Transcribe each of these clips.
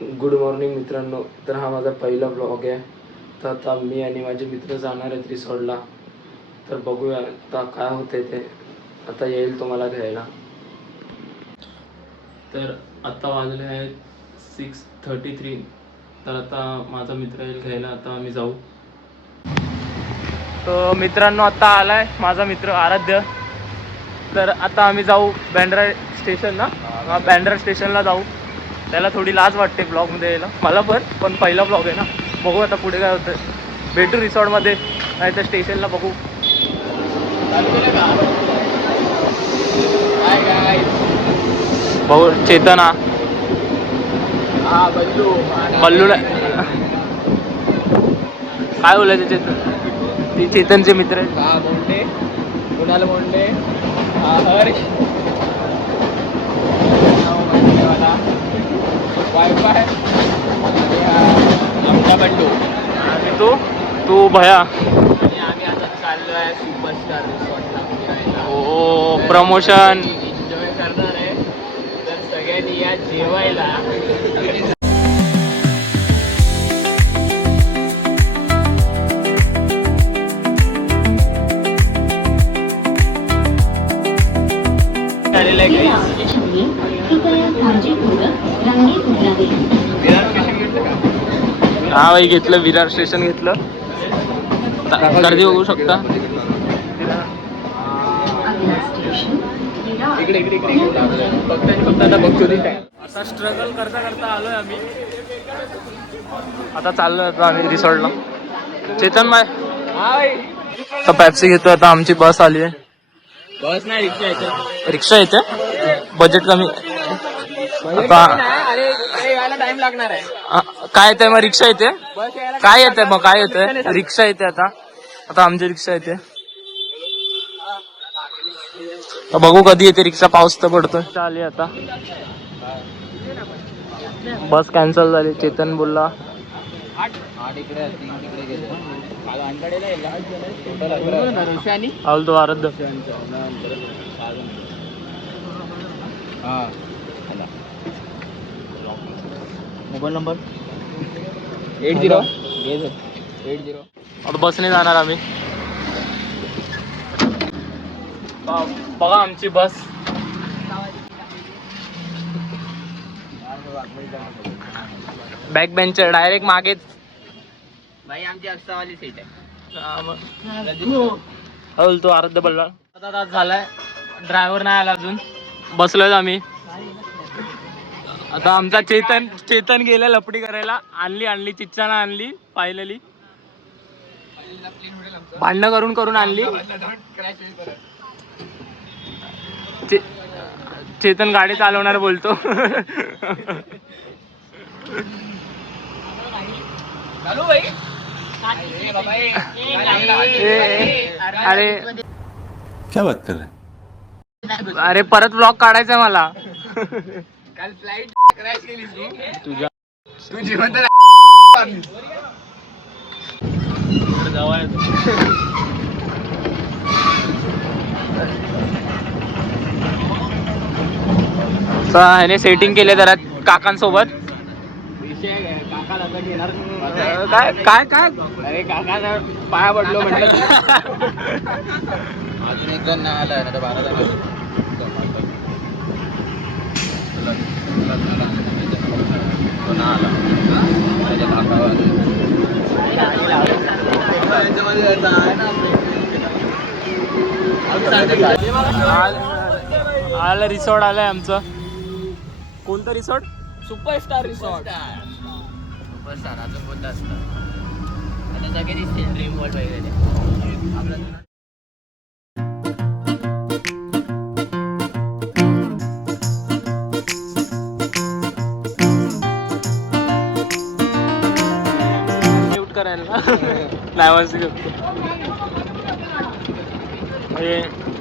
Good morning मित्रांनो. तर हा माझा पहिला ब्लॉग आहे. तर आता मी आणि माझे मित्र जाणार आहेत रिसॉर्टला. तर बघूया आता काय होते ते. आता येईल तुम्हाला घ्यायला. तर आता वाजले आहेत 6:33. तर आता माझा मित्र येईल घ्यायला. आता आम्ही जाऊ. तो मित्रांनो आता आलाय माझा मित्र आराध्य. तर आता आम्ही जाऊ बँड्रा स्टेशनला. बँड्रा स्टेशनला जाऊ. त्याला थोडी लाज वाटते ब्लॉगमध्ये यायला, मला पण पहिला ब्लॉग आहे ना. बघू आता पुढे काय होतं. भेटू रिसॉर्टमध्ये नाही तर स्टेशनला बघू. भाऊ चेतना बल्लूला काय बोलायचं. ते चेतनचे मित्र आहेत. मोंडे, कुणाल मोंडे, हर्ष, वायफाय, आमचा बंडू आणि तू भया. आणि आम्ही आता चाललो आहे सुपरस्टार रिसॉर्टला फिरायला. हो प्रमोशन एन्जॉय करणार आहे. तर सगळ्यांनी या जेवायला. हा भाई घेतलं. विरार स्टेशन घेतलं. गर्दी बघू शकता. आता स्ट्रगल करता करता आलोय आम्ही. आता चाललोय आता आम्ही रिसॉर्टला. चेतन बाय आता पॅप्सी घेतो. आता आमची बस आली आहे. बस नाही रिक्षा येते. बजेट कमी आता. टाइम लागणार आहे. काय येते मग रिक्षा येते. काय येते मग काय येते. रिक्षा येते. आता आमची रिक्षा येते. बघू कधी येते रिक्षा. पाऊस तर पडतोय. आली आता बस कॅन्सल झाली. चेतन बोलला तो आराध्य. Mobile number 8080. आता बसने जाणार आम्ही. बघा आमची बस. बॅक बेंचर डायरेक्ट मागेच. भाई आमची अक्षावाली सीट आहे. तो आराध्य बोलला. आता झालाय. ड्रायव्हर नाही आला अजून. बसलोय आम्ही. आता आमचा चेतन गेला लपडी करायला. आणली चिच्चाना आणली. पाहिलेली भांडणं करून आणली. चेतन गाडी चालवणार बोलतो. अरे क्या बात कर रहे. अरे परत ब्लॉग काढायचा मला. काल फ्लाइट क्रॅश केली तुझ्या. तू जिवंत ह्याने सेटिंग केले जरा काकांसोबत. काय अरे काका पाया पडलो म्हटलं. अजून एक जण नाही आलाय ना. 12 जण आलं. रिसॉर्ट आलंय आमचं. कोणतं रिसॉर्ट. Superstar resort. सुपरस्टार अजून कोणतं असतं. आता सगळे दिसते ड्रीम वर्ल्ड वगैरे.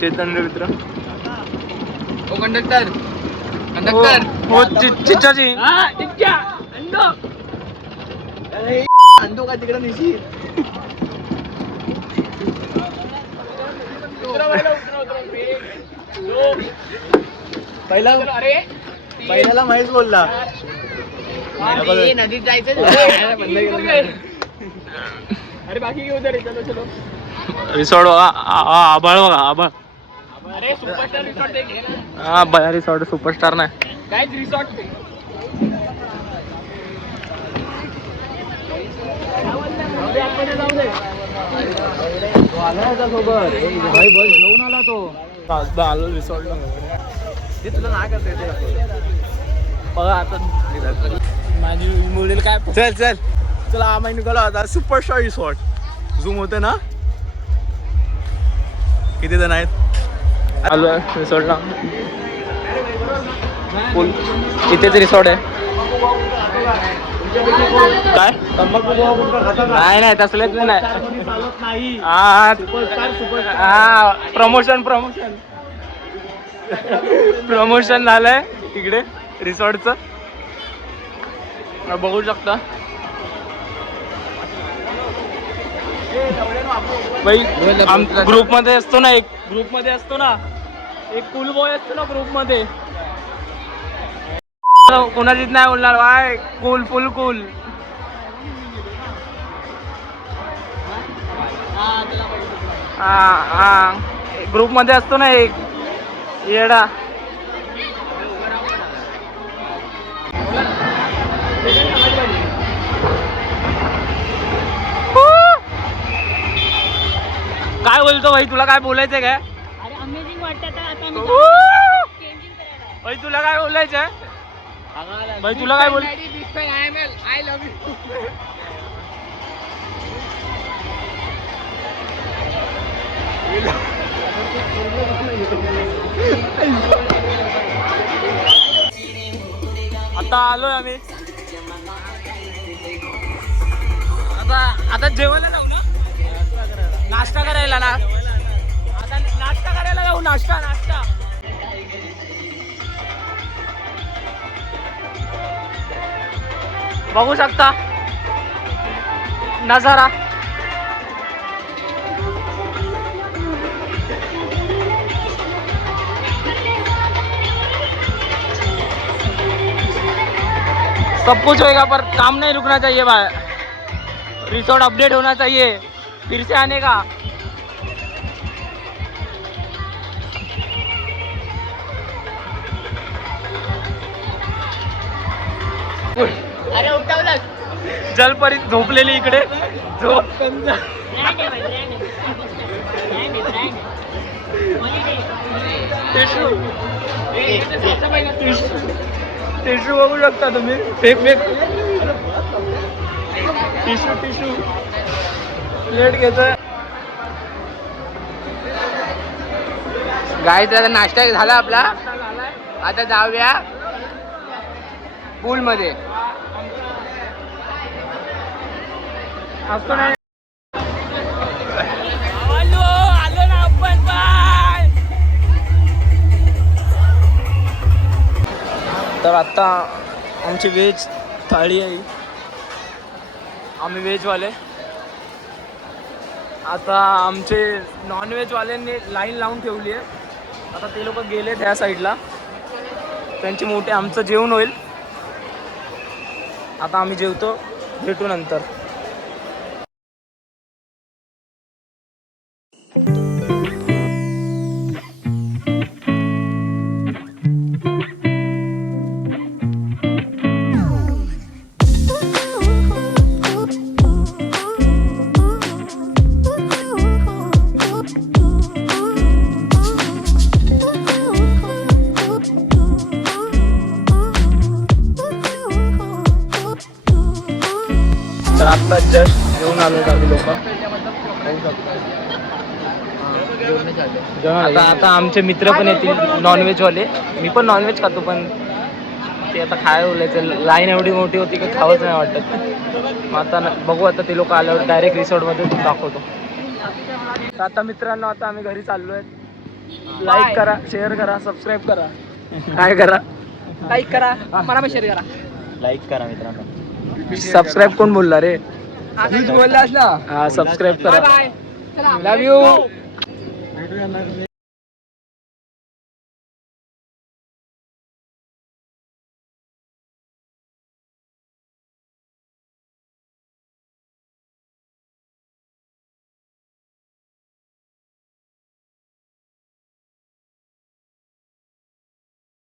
चेतन मित्र. हो कंडक्टर हो चिच्चाजी. अंडो का तिकडे निशी. पहिल्याला महेश बोलला. नदीत जायचं. अरे बाकी घेऊ दे. चलो चलो. रिसॉर्ट बघा, आभाळ बघा, आभाळ. अरे सुपरस्टार रिसॉर्ट घे ना. हा बया रिसॉर्ट सुपरस्टार नाही. काहीच रिसॉर्ट. भाई बस घेऊन आला तो. आलो रिसॉर्टला. तुला नाही करता येते. बघा आता माझी मुलीला काय. चल चल चला आम्ही निघालो आता सुपरस्टार रिसॉर्ट. झूम होते ना. किती जण आहेत. आलो रिसॉर्टला. इथेच रिसॉर्ट आहे. काय नाही नाही तसलेच नाही. हा प्रमोशन प्रमोशन प्रमोशन झालंय तिकडे रिसॉर्टचं. बघू शकता भाई. ग्रुप मध्ये असतो ना, एक ग्रुप मध्ये असतो ना, एक कूल बॉय असतो ना ग्रुप मध्ये. कोणाचीच नाही बोलणार बाय. कूल फुल कूल. हा ग्रुप मध्ये असतो ना एक येडा. काय बोलतो भाई. तुला काय बोलायचंय काय. अमेझिंग वाटतं आता. भाई तुला काय बोलायचंय भाई. तुला काय बोल. I love you. आता आलोय आम्ही. आता जेवायला जाऊ ना. नाश्ता करायला ना. आता नाश्ता करायला जाऊ. नाश्ता नाश्ता. बघू शकता नजारा. सब कुछ होएगा पर काम नहीं रुकना चाहिए भाई. रिसोर्ट अपडेट होना चाहिए फिर से आने का. अरे उठवलं. जलपरी झोपलेली इकडे. झोप. टिश्यू बघू शकता तुम्ही. Fake fake tissue tissue plate घेतोय. गाईच आता नाश्ता झाला आपला. आता जाऊया पूल मध्ये. असतो नाही. आलो ना आपण. बाय. तर आता आमची व्हेज थाळी आहे. आम्ही व्हेजवाले. आता आमचे नॉनव्हेजवाल्यांनी लाईन लावून ठेवली आहे. आता ते लोक गेले त्या साईडला. त्यांची मोठे आमचं जेवण होईल. आता आम्ही जेवतो. भेटू नंतर. तर आता जस्ट घेऊन आलो आम्ही लोक. आता आमचे मित्र पण येतील नॉनव्हेजवाले. मी पण नॉनव्हेज खातो पण ते आता खायला बोलायचं. लाईन एवढी मोठी होती की खावंच नाही वाटत. मग आता बघू. आता ते लोक आल्यावर डायरेक्ट रिसॉर्टमध्ये दाखवतो. तर आता मित्रांनो आता आम्ही घरी चाललोय. लाईक करा, शेअर करा, सबस्क्राईब करा. काय करा. लाईक करा. मला पण शेअर करा. लाईक करा मित्रांनो. सबस्क्राईब कोण बोलला रे. बोललास ना. हा सबस्क्राईब करा. Love you.